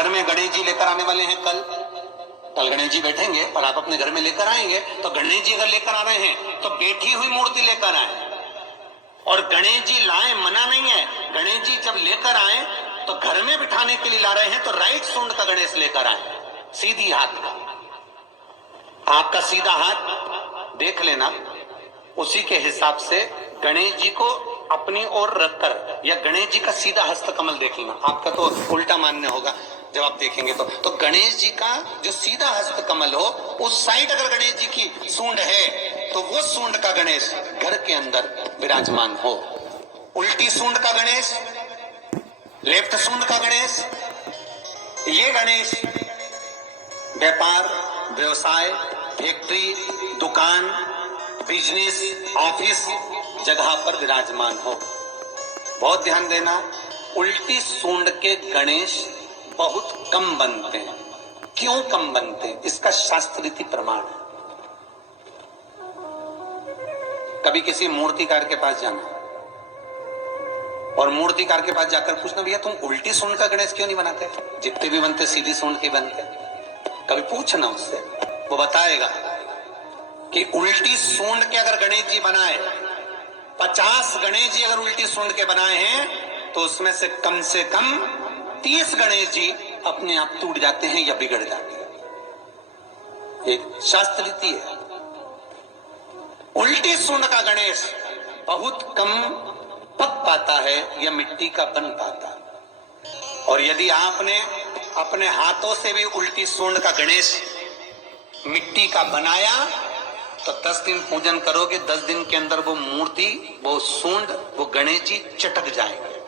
घर में गणेश जी लेकर आने वाले हैं कल गणेश जी बैठेंगे और आप अपने घर में लेकर आएंगे, तो गणेश जी अगर लेकर आ रहे हैं तो बैठी हुई मूर्ति लेकर आए। और गणेश जी लाए मना नहीं है, गणेश जी जब लेकर आए तो घर में बिठाने के लिए ला रहे हैं तो राइट सूंड का गणेश लेकर आए, सीधी हाथ का। आपका सीधा हाथ देख लेना, उसी के हिसाब से गणेश जी को अपनी ओर रखकर, या गणेश जी का सीधा हस्त कमल देख लेना। आपका तो उल्टा मान्य होगा जब आप देखेंगे तो गणेश जी का जो सीधा हस्त कमल हो, उस साइड अगर गणेश जी की सूंड है तो वो सूंड का गणेश घर के अंदर विराजमान हो। उल्टी सूंड का गणेश, लेफ्ट सूंड का गणेश, ये गणेश व्यापार, व्यवसाय, फैक्ट्री, दुकान, बिजनेस, ऑफिस जगह पर विराजमान हो। बहुत ध्यान देना, उल्टी सूंड के गणेश बहुत कम बनते हैं। क्यों कम बनते हैं? इसका शास्त्रीय प्रमाण है। कभी किसी मूर्तिकार के पास जाना और मूर्तिकार के पास जाकर पूछना, भैया तुम उल्टी सूंड का गणेश क्यों नहीं बनाते? जितने भी बनते सीधी सूंड के बनते। कभी पूछना उससे, वो बताएगा कि उल्टी सूंड के अगर गणेश जी बनाए, 50 गणेश जी अगर उल्टी सूंड के बनाए हैं तो उसमें से कम 30 गणेश जी अपने आप टूट जाते हैं या बिगड़ जाते हैं। एक शास्त्र रीति है। उल्टी सूंड का गणेश बहुत कम पक पाता है या मिट्टी का बन पाता है। और यदि आपने अपने हाथों से भी उल्टी सूंड का गणेश मिट्टी का बनाया तो 10 दिन पूजन करोगे, 10 दिन के अंदर वो मूर्ति, वो सूंड, वो गणेश जी चटक जाएंगे।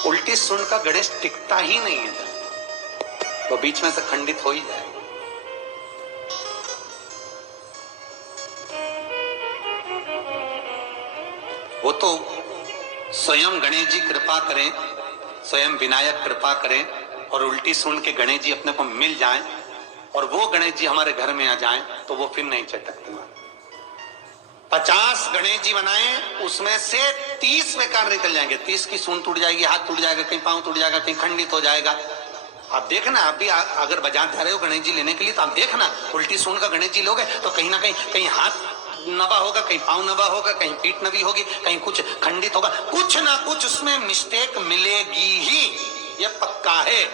उल्टी सूंड का गणेश टिकता ही नहीं है, वो बीच में से खंडित हो ही जाए। वो तो स्वयं गणेश जी कृपा करें, स्वयं विनायक कृपा करें और उल्टी सूंड के गणेश जी अपने को मिल जाएं और वो गणेश जी हमारे घर में आ जाएं तो वो फिर नहीं चटकते। 50 गणेश जी बनाए, उसमें से 30 बेकार निकल जाएंगे। 30 की सूंड टूट जाएगी, हाथ टूट जाएगा, कहीं पांव टूट जाएगा, कहीं खंडित हो जाएगा। आप देखना, आप भी अगर बाजार जा रहे हो गणेश जी लेने के लिए तो आप देखना, उल्टी सूंड का गणेश जी लोगे तो कहीं ना कहीं हाथ नबा होगा, कहीं पांव नबा होगा, कहीं पीठ नबी होगी, कहीं कुछ खंडित होगा, कुछ ना कुछ उसमें मिस्टेक मिलेगी ही, ये पक्का है।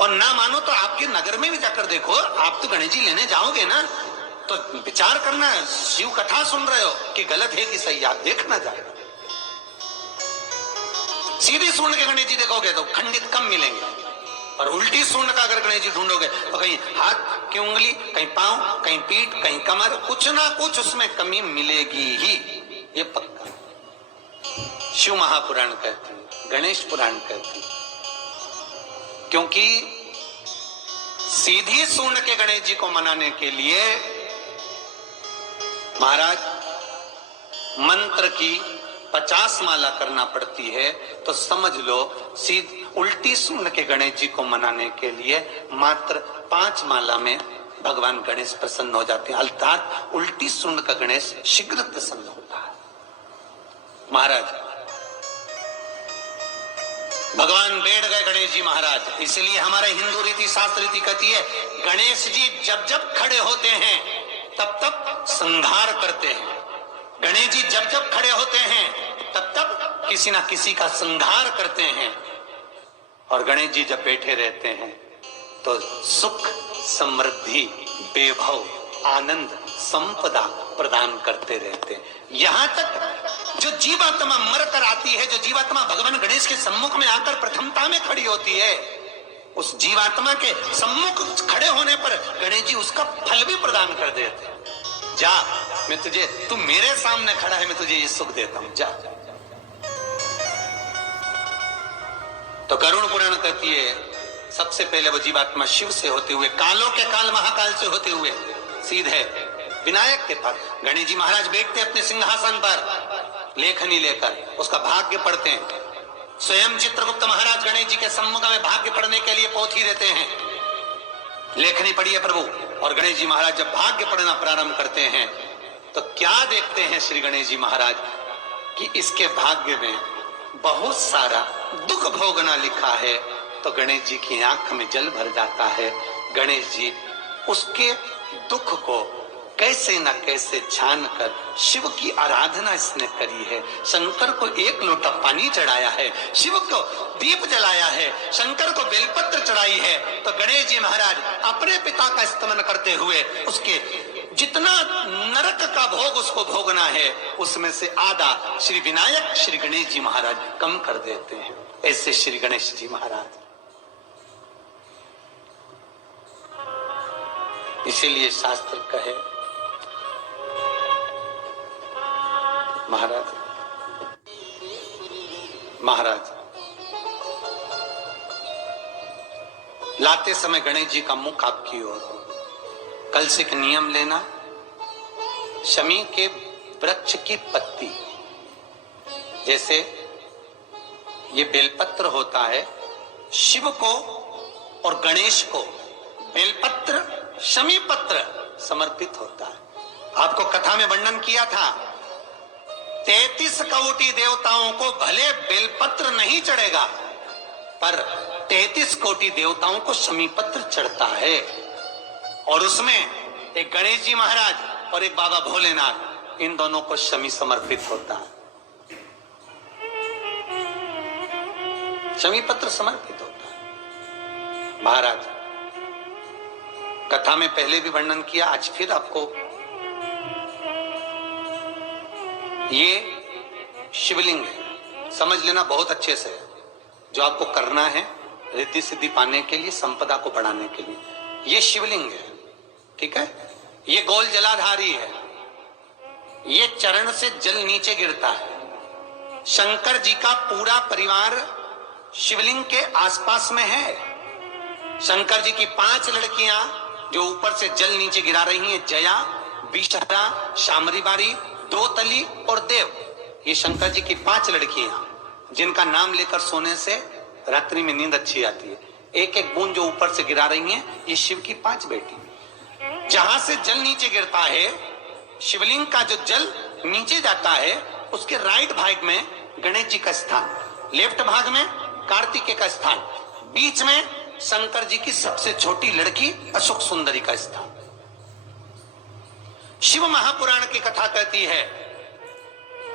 और ना मानो तो आपके नगर में भी जाकर देखो, आप तो गणेश जी लेने जाओगे ना तो विचार करना, शिव कथा सुन रहे हो कि गलत है कि सही, आप देखना जाए। सीधी सूंड के गणेश जी देखोगे तो खंडित कम मिलेंगे, और उल्टी सूंड का अगर गणेश जी ढूंढोगे तो कहीं हाथ की उंगली, कहीं पांव, कहीं पीठ, कहीं कमर, कुछ ना कुछ उसमें कमी मिलेगी ही, ये पक्का। शिव महापुराण कहती है, गणेश पुराण कहती है, क्योंकि सीधी सूंड के गणेश जी को मनाने के लिए महाराज मंत्र की 50 माला करना पड़ती है। तो समझ लो उल्टी सूंड के गणेश जी को मनाने के लिए मात्र 5 माला में भगवान गणेश प्रसन्न हो जाते हैं, अर्थात उल्टी सूंड का गणेश शीघ्र प्रसन्न होता है। महाराज भगवान बैठ गए गणेश जी महाराज, इसलिए हमारे हिंदू रीति शास्त्र रीति कहती है, गणेश जी जब जब खड़े होते हैं तब तब संहार करते हैं। गणेश जी जब जब खड़े होते हैं तब तब किसी ना किसी का संहार करते हैं। और गणेश जी जब बैठे रहते हैं तो सुख, समृद्धि, वैभव, आनंद, संपदा प्रदान करते रहते हैं। यहां तक जो जीवात्मा मर कर आती है, जो जीवात्मा भगवान गणेश के सम्मुख में आकर प्रथमता में खड़ी होती है, उस जीवात्मा के सम्मुख खड़े होने पर गणेश जी उसका फल भी प्रदान कर देते हैं। जा, मैं तुझे, तू मेरे सामने खड़ा है, मैं तुझे ये सुख देता हूं, जा। तो करुण पुराण कहती है, सबसे पहले वो जीवात्मा शिव से होते हुए, कालों के काल महाकाल से होते हुए सीधे विनायक के पास गणेश जी महाराज बैठते अपने सिंहासन पर लेखनी लेकर, उसका भाग्य पढ़ते हैं। स्वयं चित्रगुप्त महाराज गणेश जी के सम्मुख में भाग्य पढ़ने के लिए पोथी देते हैं, लेखनी पढ़िए प्रभु। और गणेश जी महाराज जब भाग्य पढ़ना प्रारंभ करते हैं तो क्या देखते हैं श्री गणेश जी महाराज कि इसके भाग्य में बहुत सारा दुख भोगना लिखा है, तो गणेश जी की आंख में जल भर जाता है। गणेश जी उसके दुख को कैसे न कैसे छान कर शिव की आराधना इसने करी है। शंकर को एक लोटा पानी चढ़ाया है, शिव को दीप जलाया है, शंकर को बेलपत्र चढ़ाई है। तो गणेश जी महाराज अपने पिता का स्तमन करते हुए उसके जितना नरक का भोग उसको भोगना है उसमें से आधा श्री विनायक श्री गणेश जी महाराज कम कर देते हैं। ऐसे श्री गणेश जी महाराज, इसीलिए शास्त्र कहे महाराज लाते समय गणेश जी का मुख आपकी ओर हो। कल से एक नियम लेना, शमी के वृक्ष की पत्ती, जैसे ये बेलपत्र होता है, शिव को और गणेश को बेलपत्र शमी पत्र समर्पित होता है। आपको कथा में वर्णन किया था 33 कोटि देवताओं को भले बेलपत्र नहीं चढ़ेगा पर 33 कोटि देवताओं को शमी पत्र चढ़ता है। और उसमें एक गणेश जी महाराज और एक बाबा भोलेनाथ, इन दोनों को शमी समर्पित होता है, शमी पत्र समर्पित होता है। महाराज कथा में पहले भी वर्णन किया, आज फिर आपको ये शिवलिंग है, समझ लेना बहुत अच्छे से। जो आपको करना है रिद्धि सिद्धि पाने के लिए, संपदा को बढ़ाने के लिए, ये शिवलिंग है, ठीक है। ये गोल जलाधारी है, ये चरण से जल नीचे गिरता है। शंकर जी का पूरा परिवार शिवलिंग के आसपास में है। शंकर जी की 5 लड़कियां जो ऊपर से जल नीचे गिरा रही हैं, जया, विषहरा, शामरीबारी, दोतली और देव, ये शंकर जी की 5 लड़कियां जिनका नाम लेकर सोने से रात्रि में नींद अच्छी आती है। एक एक बूंद जो ऊपर से गिरा रही हैं, ये शिव की 5 बेटी। जहां से जल नीचे गिरता है, शिवलिंग का जो जल नीचे जाता है, उसके राइट भाग में गणेश जी का स्थान, लेफ्ट भाग में कार्तिकेय का स्थान, बीच में शंकर जी की सबसे छोटी लड़की अशोक सुंदरी का स्थान। शिव महापुराण की कथा कहती है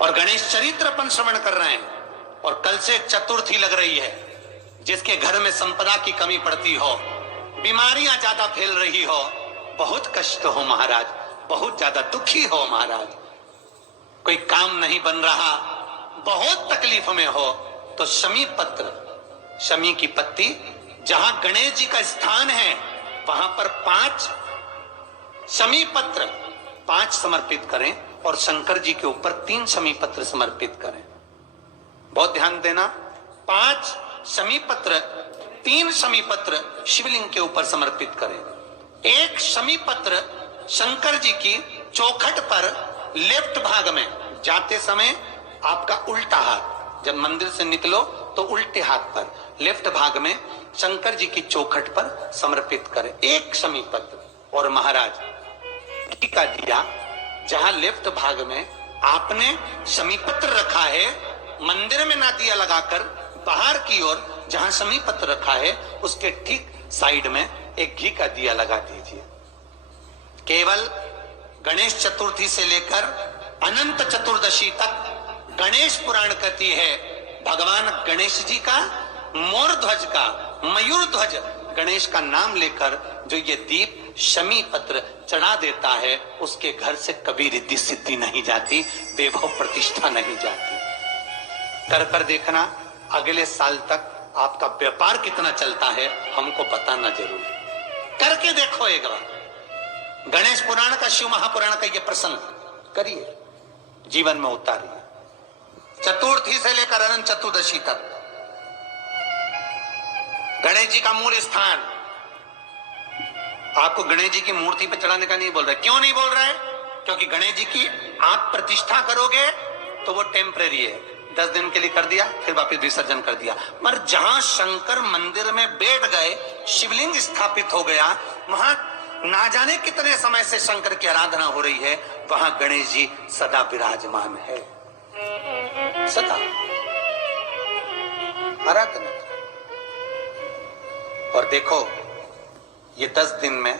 और गणेश चरित्र अपन श्रवण कर रहे हैं। और कल से चतुर्थी लग रही है, जिसके घर में संपदा की कमी पड़ती हो, बीमारियां ज्यादा फैल रही हो, बहुत कष्ट हो महाराज, बहुत ज्यादा दुखी हो महाराज, कोई काम नहीं बन रहा, बहुत तकलीफ में हो, तो शमी पत्र, शमी की पत्ती, जहां गणेश जी का स्थान है वहां पर 5 शमी पत्र 5 समर्पित करें और शंकर जी के ऊपर 3 शमी पत्र समर्पित करें। बहुत ध्यान देना, 5 शमी पत्र, 3 शमी पत्र शिवलिंग के ऊपर समर्पित करें। एक शमी पत्र शंकर जी की चौखट पर लेफ्ट भाग में, जाते समय आपका उल्टा हाथ, जब मंदिर से निकलो तो उल्टे हाथ पर लेफ्ट भाग में शंकर जी की चौखट पर समर्पित करें एक शमी पत्र। और महाराज घी का दिया जहां लेफ्ट भाग में आपने शमी पत्र रखा है, मंदिर में ना दिया लगाकर बाहर की ओर जहां शमी पत्र रखा है उसके ठीक साइड में एक घी का दिया लगा दीजिए। केवल गणेश चतुर्थी से लेकर अनंत चतुर्दशी तक गणेश पुराण कहती है भगवान गणेश जी का, मोर ध्वज का, मयूर ध्वज गणेश का नाम लेकर जो ये दीप शमी पत्र चढ़ा देता है, उसके घर से कभी रिद्धि सिद्धि नहीं जाती, वैभव प्रतिष्ठा नहीं जाती। कर कर देखना, अगले साल तक आपका व्यापार कितना चलता है हमको बताना जरूर, करके देखो एक बार। गणेश पुराण का, शिव महापुराण का ये प्रसंग करिए, जीवन में उतारिए। चतुर्थी से लेकर अनंत चतुर्दशी तक गणेश जी का मूल स्थान, आपको गणेश जी की मूर्ति पे चढ़ाने का नहीं बोल रहे। क्यों नहीं बोल रहे? क्योंकि गणेश जी की आप प्रतिष्ठा करोगे तो वो टेम्परेरी है, 10 दिन के लिए कर दिया फिर वापस विसर्जन कर दिया। पर जहां शंकर मंदिर में बैठ गए, शिवलिंग स्थापित हो गया, वहां ना जाने कितने समय से शंकर की आराधना हो रही है, वहां गणेश जी सदा विराजमान है, सदा आराधना। और देखो, ये 10 दिन में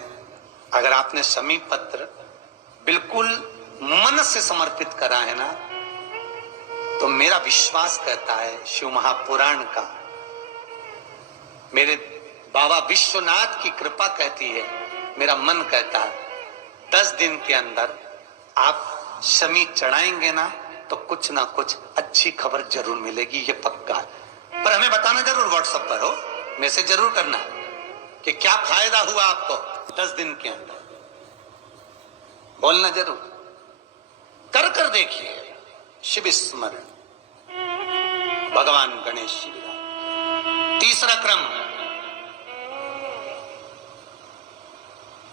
अगर आपने शमी पत्र बिल्कुल मन से समर्पित करा है ना, तो मेरा विश्वास कहता है, शिव महापुराण का, मेरे बाबा विश्वनाथ की कृपा कहती है, मेरा मन कहता है, 10 दिन के अंदर आप शमी चढ़ाएंगे ना, तो कुछ ना कुछ अच्छी खबर जरूर मिलेगी, ये पक्का है। पर हमें बताना जरूर, व्हाट्सएप पर हो, मैसेज जरूर करना कि क्या फायदा हुआ आपको 10 दिन के अंदर, बोलना जरूर, कर देखिए। शिव स्मरण, भगवान गणेश जी विराज। तीसरा क्रम,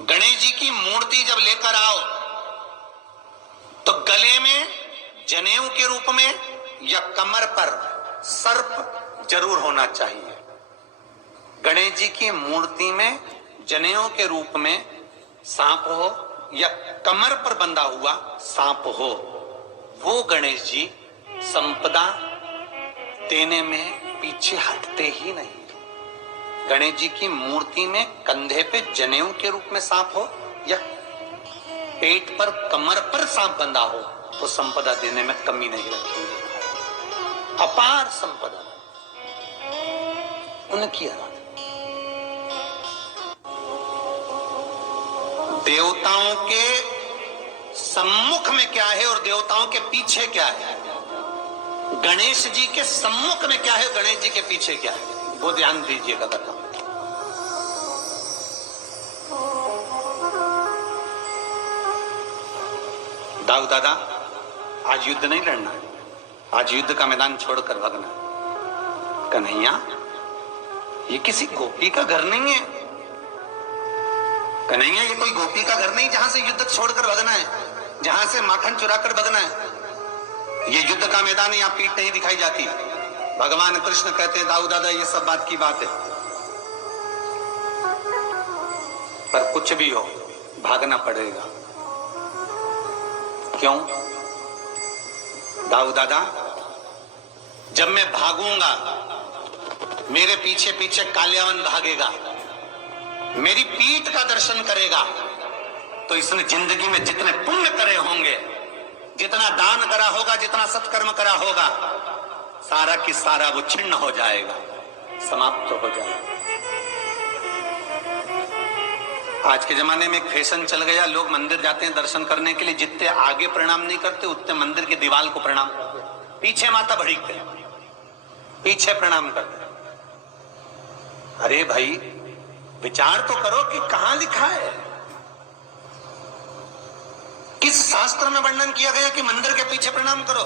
गणेश जी की मूर्ति जब लेकर आओ तो गले में जनेऊ के रूप में या कमर पर सर्प जरूर होना चाहिए। गणेश जी की मूर्ति में जनेऊ के रूप में सांप हो या कमर पर बंधा हुआ सांप हो, वो गणेश जी संपदा देने में पीछे हटते ही नहीं। गणेश जी की मूर्ति में कंधे पे जनेऊ के रूप में सांप हो या पेट पर, कमर पर सांप बंधा हो, तो संपदा देने में कमी नहीं रखेंगे। अपार संपदा उनकी आराधना। देवताओं के सम्मुख में क्या है और देवताओं के पीछे क्या है, गणेश जी के सम्मुख में क्या है, गणेश जी के पीछे क्या है, वो ध्यान दीजिएगा। बताओ, दाऊ दादा, आज युद्ध नहीं लड़ना है, आज युद्ध का मैदान छोड़कर भगना। कन्हैया, ये किसी गोपी का घर नहीं है। कन्हैया, ये कोई गोपी का घर नहीं जहां से युद्ध छोड़कर भगना है, जहां से माखन चुराकर भगना है। ये युद्ध का मैदान, यहां पीठ नहीं दिखाई जाती। भगवान कृष्ण कहते हैं, दाऊ दादा, ये सब बात की बात है, पर कुछ भी हो भागना पड़ेगा। क्यों दाऊ दादा? जब मैं भागूंगा, मेरे पीछे पीछे काल्यावन भागेगा, मेरी पीठ का दर्शन करेगा, तो इसने जिंदगी में जितने पुण्य करे होंगे, जितना दान करा होगा, जितना सत्कर्म करा होगा, सारा की सारा वो छिन्न हो जाएगा, समाप्त हो जाएगा। आज के जमाने में एक फैशन चल गया, लोग मंदिर जाते हैं दर्शन करने के लिए, जितने आगे प्रणाम नहीं करते उतने मंदिर की दीवार को प्रणाम करते, पीछे माथा भड़कते, पीछे प्रणाम करते। अरे भाई, विचार तो करो कि कहां लिखा है, किस शास्त्र में वर्णन किया गया कि मंदिर के पीछे प्रणाम करो।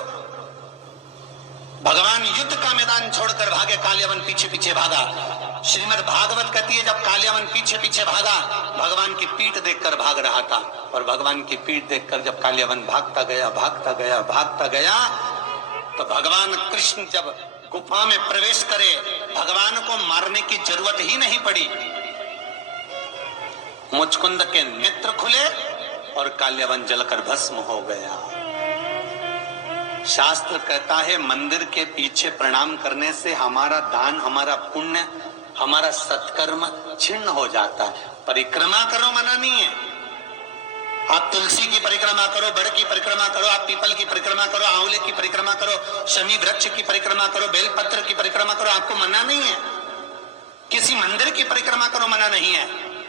भगवान युद्ध का मैदान छोड़कर भागे, काल्यावन पीछे पीछे भागा। श्रीमद् भागवत कहती है, जब काल्यावन पीछे पीछे भागा, भगवान की पीठ देखकर भाग रहा था, और भगवान की पीठ देखकर जब काल्यावन भागता गया, भागता गया, भागता गया, तो भगवान कृष्ण जब गुफा में प्रवेश करे, भगवान को मारने की जरूरत ही नहीं पड़ी। मुचकुंद के नेत्र खुले और काल्यावन जलकर भस्म हो गया। शास्त्र कहता है, मंदिर के पीछे प्रणाम करने से हमारा दान, हमारा पुण्य, हमारा सत्कर्म छिन्न हो जाता है। परिक्रमा करो, मना नहीं है। आप तुलसी की परिक्रमा करो, बड़ की परिक्रमा करो, आप पीपल की परिक्रमा करो, आंवले की परिक्रमा करो, शमी वृक्ष की परिक्रमा करो, बेलपत्र की परिक्रमा करो, आपको मना नहीं है। किसी मंदिर की परिक्रमा करो, मना नहीं है।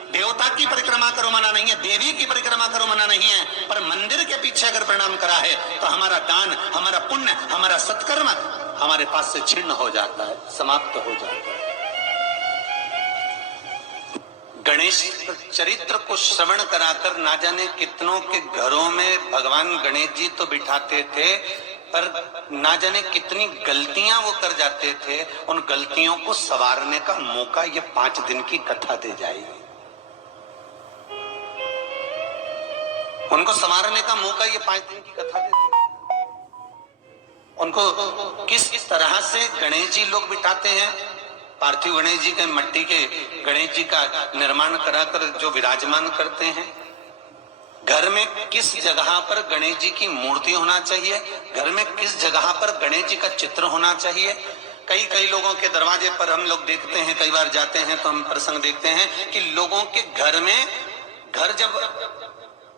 देवता की परिक्रमा करो, मना नहीं है। देवी की परिक्रमा करो, मना नहीं है। पर मंदिर के पीछे अगर प्रणाम करा है, तो हमारा दान, हमारा पुण्य, हमारा सत्कर्म हमारे पास से छिन्न हो जाता है, समाप्त हो जाता है। गणेश चरित्र को श्रवण कराकर ना जाने कितनों के घरों में भगवान गणेश जी तो बिठाते थे, पर ना जाने कितनी गलतियां वो कर जाते थे। उन गलतियों को संवारने का मौका ये 5 दिन की कथा दे जाएगी। उनको संवारने का मौका ये 5 दिन की कथा दे देगी। उनको किस तरह से गणेश जी लोग बिठाते हैं, पार्थिव गणेश जी के, मिट्टी के गणेश जी का निर्माण कराकर जो विराजमान करते हैं, घर में किस जगह पर गणेश जी की मूर्ति होना चाहिए, घर में किस जगह पर गणेश जी का चित्र होना चाहिए, कई लोगों के दरवाजे पर हम लोग देखते हैं, कई बार जाते हैं तो हम प्रसंग देखते हैं कि लोगों के घर जब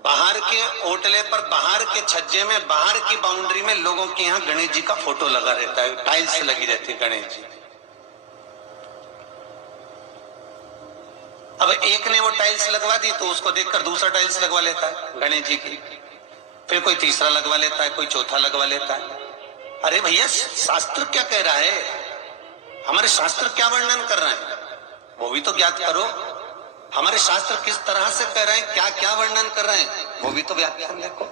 बाहर के ओटले पर, बाहर के छज्जे में, बाहर की बाउंड्री में लोगों के यहाँ गणेश जी का फोटो लगा रहता है, टाइल्स लगी रहती है गणेश जी। अब एक ने वो टाइल्स लगवा दी तो उसको देखकर दूसरा टाइल्स लगवा लेता है गणेश जी की, फिर कोई तीसरा लगवा लेता है, कोई चौथा लगवा लेता है। अरे भैया, शास्त्र क्या कह रहा है, हमारे शास्त्र क्या वर्णन कर रहे हैं, वो भी तो ज्ञात करो। हमारे शास्त्र किस तरह से कह रहे हैं, क्या क्या वर्णन कर रहे हैं, वो भी तो व्याख्यान देखो।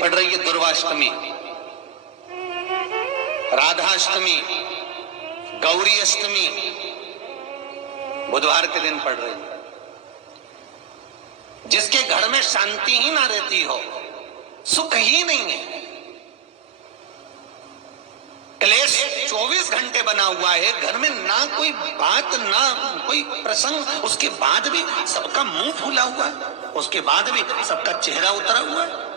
पढ़ रही है दुर्वाष्टमी, राधाष्टमी, गौरी अष्टमी, बुधवार के दिन पढ़ रही है। जिसके घर में शांति ही ना रहती हो, सुख ही नहीं है, क्लेश 24 घंटे बना हुआ है घर में, ना कोई बात ना कोई प्रसंग, उसके बाद भी सबका मुंह फूला हुआ है, उसके बाद भी सबका चेहरा उतरा हुआ है।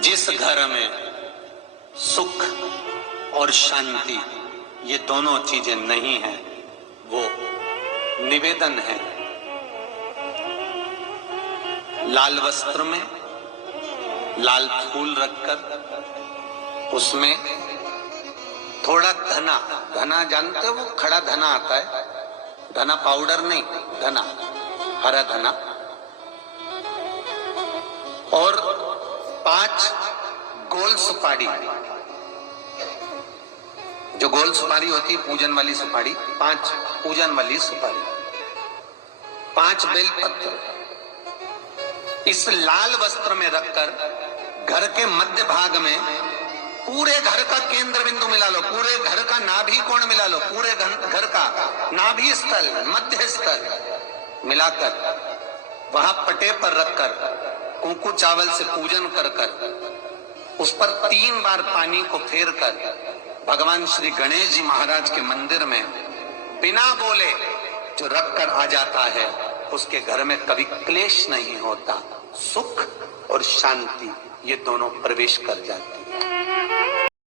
जिस घर में सुख और शांति ये दोनों चीजें नहीं है, वो निवेदन है लाल वस्त्र में लाल फूल रखकर, उसमें थोड़ा धना जानते हो, वो खड़ा धना आता है, धना पाउडर नहीं, धना, हरा धना, और 5 गोल सुपारी, जो गोल सुपारी होती है पूजन वाली सुपारी, 5 पूजन वाली सुपारी, 5 बेलपत्र इस लाल वस्त्र में रखकर घर के मध्य भाग में, पूरे घर का केंद्र बिंदु मिला लो, पूरे घर का नाभि कोण मिला लो, पूरे घर का नाभि स्थल, मध्य स्थल मिलाकर वहां पटे पर रखकर कुंकू चावल से पूजन कर कर उस पर 3 बार पानी को फेर कर भगवान श्री गणेश जी महाराज के मंदिर में बिना बोले जो रख कर आ जाता है, उसके घर में कभी क्लेश नहीं होता, सुख और शांति ये दोनों प्रवेश कर जाते हैं।